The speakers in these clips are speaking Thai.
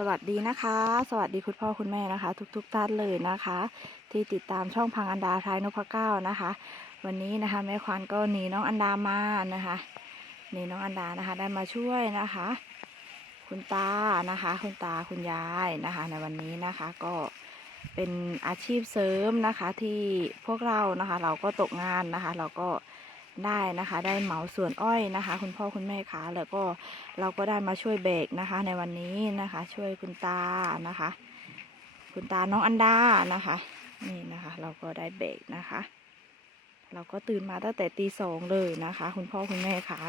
สวัสดีนะคะ สวัสดีคุณพ่อคุณแม่นะคะ ทุกๆท่านเลยนะคะ ที่ติดตามช่องพังอันดาทายนพเก้านะคะ วันนี้นะคะแม่ควานก็หนีน้องอันดามานะคะหนีน้องอันดานะคะ ได้มาช่วยนะคะ คุณตานะคะ คุณตาคุณยายนะคะ ในวันนี้นะคะก็เป็นอาชีพเสริมนะคะ ที่พวกเรานะคะ เราก็ตกงานนะคะ เราก็ ได้นะคะ ได้เหมาสวนอ้อยนะคะ คุณพ่อคุณแม่คะแล้วก็เราก็ได้มาช่วยเบรกนะคะ ในวันนี้นะคะ ช่วยคุณตานะคะ คุณตาน้องอันดานะคะ นี่นะคะ เราก็ได้เบรกนะคะเราก็ตื่นมาตั้งแต่ตีสองเลยนะคะ คุณพ่อคุณแม่คะ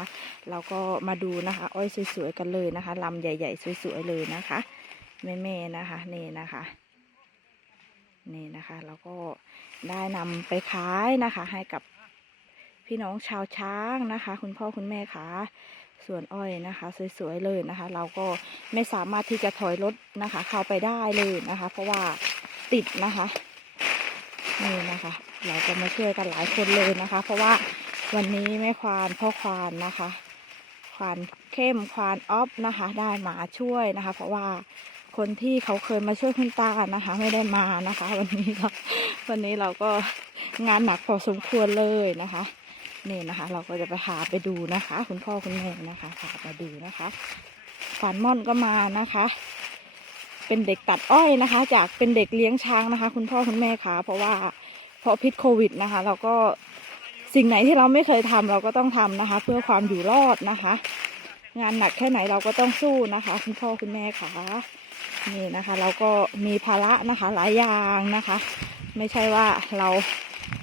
เราก็มาดูนะคะ อ้อยสวยๆกันเลยนะคะลำใหญ่ ๆ สวยๆเลยนะคะแม่ๆนะคะนี่นะคะนี่นะคะ เราก็ได้นำไปขายนะคะ ให้กับ พี่น้องชาวช้างนะคะ คุณพ่อคุณแม่คะสวนอ้อยนะคะ สวยๆเลยนะคะ เราก็ไม่สามารถที่จะถอยรถนะคะ เข้าไปได้เลยนะคะ เพราะว่าติดนะคะนี่นะคะ เราก็มาช่วยกันหลายคนเลยนะคะ เพราะว่าวันนี้แม่ควานพ่อควานนะคะ ควานเข้มควานออฟนะคะ ได้มาช่วยนะคะ เพราะว่าคนที่เขาเคยมาช่วยคุณตานะคะ ไม่ได้มานะคะ วันนี้เราวันนี้เราก็งานหนักพอสมควรเลยนะคะ นี่นะคะ เราก็จะไปหาไปดูนะคะ คุณพ่อคุณแม่นะคะพามาดูนะคะควานม่อนก็มานะคะ เป็นเด็กตัดอ้อยนะคะ จากเป็นเด็กเลี้ยงช้างนะคะ คุณพ่อคุณแม่คะเพราะว่าเพราะพิษโควิดนะคะ เราก็สิ่งไหนที่เราไม่เคยทำเราก็ต้องทำนะคะ เพื่อความอยู่รอดนะคะ งานหนักแค่ไหนเราก็ต้องสู้นะคะ คุณพ่อคุณแม่คะนี่นะคะ เราก็มีภาระนะคะ หลายอย่างนะคะ ไม่ใช่ว่าเรา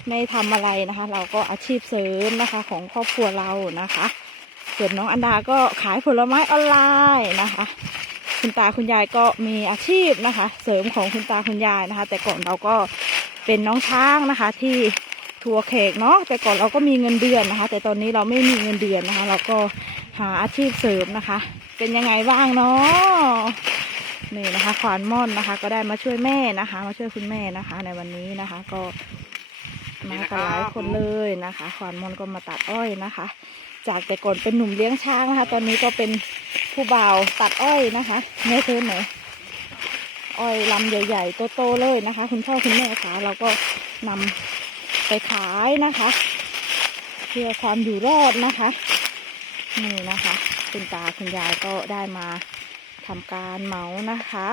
ไม่ทำอะไรนะคะ เราก็อาชีพเสริมนะคะของครอบครัวเรานะคะส่วนน้องอันดาก็ขายผลไม้ออนไลน์นะคะคุณตาคุณยายก็มีอาชีพนะคะ เสริมของคุณตาคุณยายนะคะ แต่ก่อนเราก็เป็นน้องช้างนะคะ ที่ทัวร์เขกเนาะแต่ก่อนเราก็มีเงินเดือนนะคะ แต่ตอนนี้เราไม่มีเงินเดือนนะคะ เราก็หาอาชีพเสริมนะคะ เป็นยังไงบ้างเนาะนี่นะคะขวานม่อนนะคะ ก็ได้มาช่วยแม่นะคะ มาช่วยคุณแม่นะคะ ในวันนี้นะคะ ก็ มากันหลายคนเลยนะคะขวานม่อนก็มาตัดอ้อยนะคะ จากแต่ก่อนเป็นหนุ่มเลี้ยงช้างนะคะ ตอนนี้ก็เป็นผู้บ่าวตัดอ้อยนะคะแม่เธอไหนอ้อยลำใหญ่ๆโตๆเลยนะคะ คุณพ่อคุณแม่คะเราก็นำไปขายนะคะเพื่อความอยู่รอดนะคะนี่นะคะ คุณตาคุณยายก็ได้มาทำการเหมานะคะ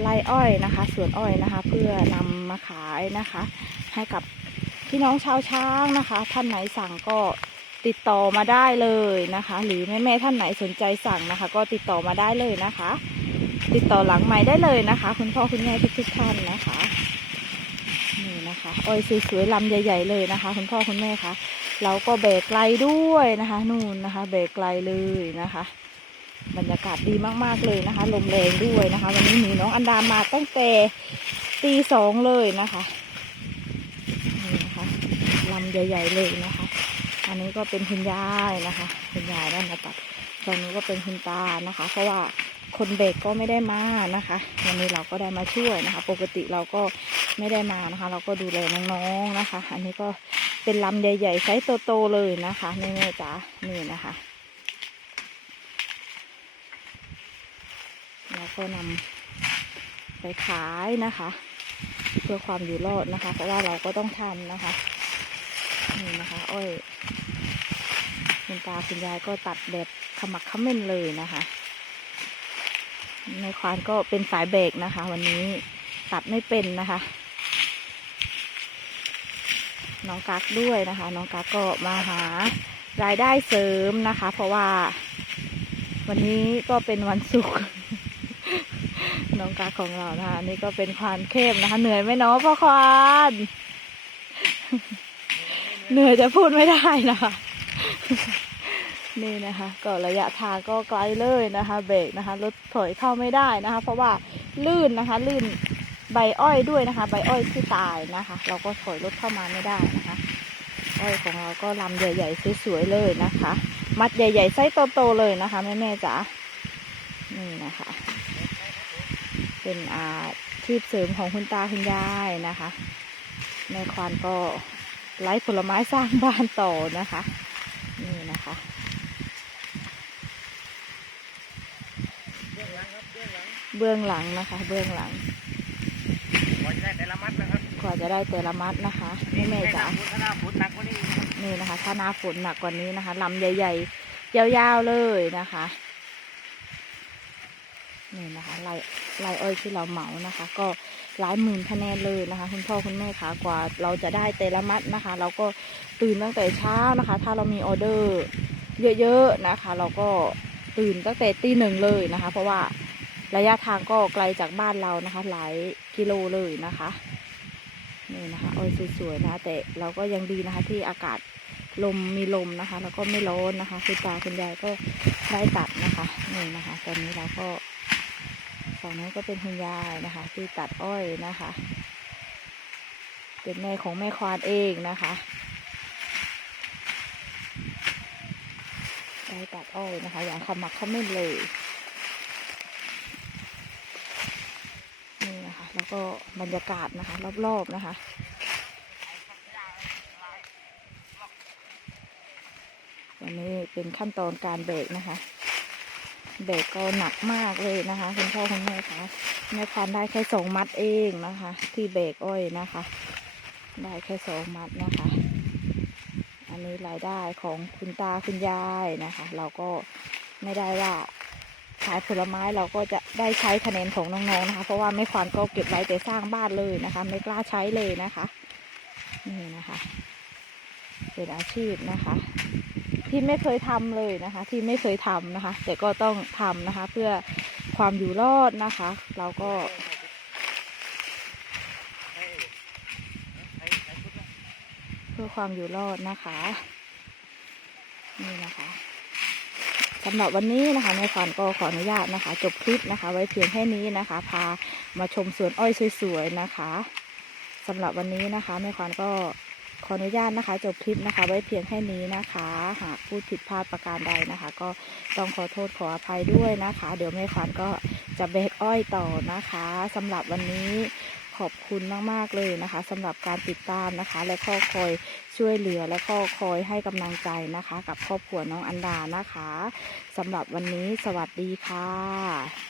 ไล่อ้อยนะคะสวนอ้อยนะคะ เพื่อนำมาขายนะคะ ให้กับพี่น้องชาวช้างนะคะ ท่านไหนสั่งก็ติดต่อมาได้เลยนะคะ หรือแม่แม่ท่านไหนสนใจสั่งนะคะ ก็ติดต่อมาได้เลยนะคะ ติดต่อหลังใหม่ได้เลยนะคะ คุณพ่อคุณแม่ทุกๆท่านนะคะนี่นะคะอ้อยสวยๆลำใหญ่ ๆ เลยนะคะ คุณพ่อคุณแม่คะเราก็เบรกไกลด้วยนะคะ นู่นนะคะเบรกไกลเลยนะคะ บรรยากาศดีมากๆเลยนะคะ ลมแรงด้วยนะคะ วันนี้หนีน้องอันดามาตั้งแต่ตีสองเลยนะคะนี่นะคะลำใหญ่ ๆเลยนะคะ อันนี้ก็เป็นคุณยายนะคะคุณยายด้มาตัดตรงนี้ก็เป็นคุณตานะคะ เพราะว่าคนเบรกก็ไม่ได้มานะคะ วันนี้เราก็ได้มาช่วยนะคะ ปกติเราก็ไม่ได้มานะคะ เราก็ดูแลน้องๆนะคะ อันนี้ก็เป็นลำใหญ่ๆไซส์โตๆเลยนะคะนี่แม่จ๋านี่นะคะ เรา ก็นำไปขายนะคะ เพื่อความอยู่รอดนะคะ เพราะว่าเราก็ต้องทำนะคะนี่นะคะ อ้อยคุณตาคุณยายก็ตัดแบบขมักขม้นเลยนะคะในควานก็เป็นสายเบรกนะคะ วันนี้ตัดไม่เป็นนะคะ น้องกักด้วยนะคะ น้องกักก็มาหารายได้เสริมนะคะ เพราะว่าวันนี้ก็เป็นวันศุกร์ น้องกักของเรานะคะนนี่ก็เป็นควานเข้มนะคะ เหนื่อยไหมเนาะพ่อควานเหนื่อยจะพูดไม่ได้นะคะนี่นะคะ ก็ระยะทางก็ไกลเลยนะคะ เบรกนะคะรถถอยเข้าไม่ได้นะคะ เพราะว่าลื่นนะคะ ลื่นใบอ้อยด้วยนะคะ ใบอ้อยที่ตายนะคะ เราก็ถอยรถเข้ามาไม่ได้นะคะ อ้อยของเราก็ลำใหญ่ ๆ สวยๆเลยนะคะ มัดใหญ่ ๆ ไส้โตๆเลยนะคะแม่ๆจ๋านี่นะคะ เป็นอาชีพเสริมของคุณตาคุณยายนะคะแม่ควานก็ไล่ผลไม้สร้างบ้านต่อนะคะ นี่นะคะเบื้องหลังนะคะ เบื้องหลังกว่าจะได้แต่ละมัดนะครับกว่าจะได้แต่ละมัดนะคะแม่แม่จ๋าถ้าหน้าฝนหนักกว่านี้นะครับนี่นะคะถ้าหน้าฝนหนักกว่านี้นะคะลำใหญ่ ๆ ยาวๆเลยนะคะ นี่นะคะลายลายอ้อยที่เราเหมานะคะ ก็หลายหมื่นคะแนนเลยนะคะ คุณพ่อคุณแม่คะกว่าเราจะได้แต่ละมัดนะคะ เราก็ตื่นตั้งแต่เช้านะคะ ถ้าเรามีออเดอร์เยอะๆนะคะ เราก็ตื่นตั้งแต่ตีหนึ่งเลยนะคะ เพราะว่าระยะทางก็ไกลจากบ้านเรานะคะ หลายกิโลเลยนะคะนี่นะคะอ้อยสวยๆนะแต่เราก็ยังดีนะคะ ที่อากาศลมมีลมนะคะ แล้วก็ไม่ร้อนนะคะ คุณตาคุณยายก็ได้ตัดนะคะนี่นะคะ ตอนนี้เราก็ ฝั่งนั้นก็เป็นคุณยายนะคะ ที่ตัดอ้อยนะคะ เป็นแม่ของแม่ควานเองนะคะได้ตัดอ้อยนะคะ อย่างขมักเขม้นเลยนี่นะคะ แล้วก็บรรยากาศนะคะ รอบๆนะคะวันนี้เป็นขั้นตอนการเบรกนะคะ เบรกก็หนักมากเลยนะคะ คุณพ่อคุณแม่คะแม่พันได้แค่สองมัดเองนะคะ ที่เบรกอ้อยนะคะ ได้แค่สองมัดนะคะ อันนี้รายได้ของคุณตาคุณยายนะคะ เราก็ไม่ได้ว่าขายผลไม้เราก็จะได้ใช้คะแนนของน้องๆนะคะ เพราะว่าไม่ควานก็เก็บไว้แต่สร้างบ้านเลยนะคะ ไม่กล้าใช้เลยนะคะ นี่นะคะ เป็นอาชีพนะคะ ที่ไม่เคยทำเลยนะคะ ที่ไม่เคยทำนะคะ แต่ก็ต้องทำนะคะ เพื่อความอยู่รอดนะคะ เราก็เพื่อความอยู่รอดนะคะ นี่นะคะสำหรับวันนี้นะคะในฝันก็ขออนุญาตนะคะ จบคลิปนะคะ ไว้เพียงแค่นี้นะคะ พามาชมสวนอ้อยสวยๆนะคะสำหรับวันนี้นะคะแม่ขวัญก็ ขออนุญาตนะคะจบคลิปนะคะ ไว้เพียงแค่นี้นะคะ หากพูดผิดพลาดประการใดนะคะ ก็ต้องขอโทษขออภัยด้วยนะคะ เดี๋ยวแม่ขวัญก็จะเบรกอ้อยต่อนะคะสำหรับวันนี้ขอบคุณมาก ๆ เลยนะคะสำหรับการติดตามนะคะ และข้อคอยช่วยเหลือและข้อคอยให้กำลังใจนะคะ กับครอบครัวน้องอันดานะคะสำหรับวันนี้สวัสดีค่ะ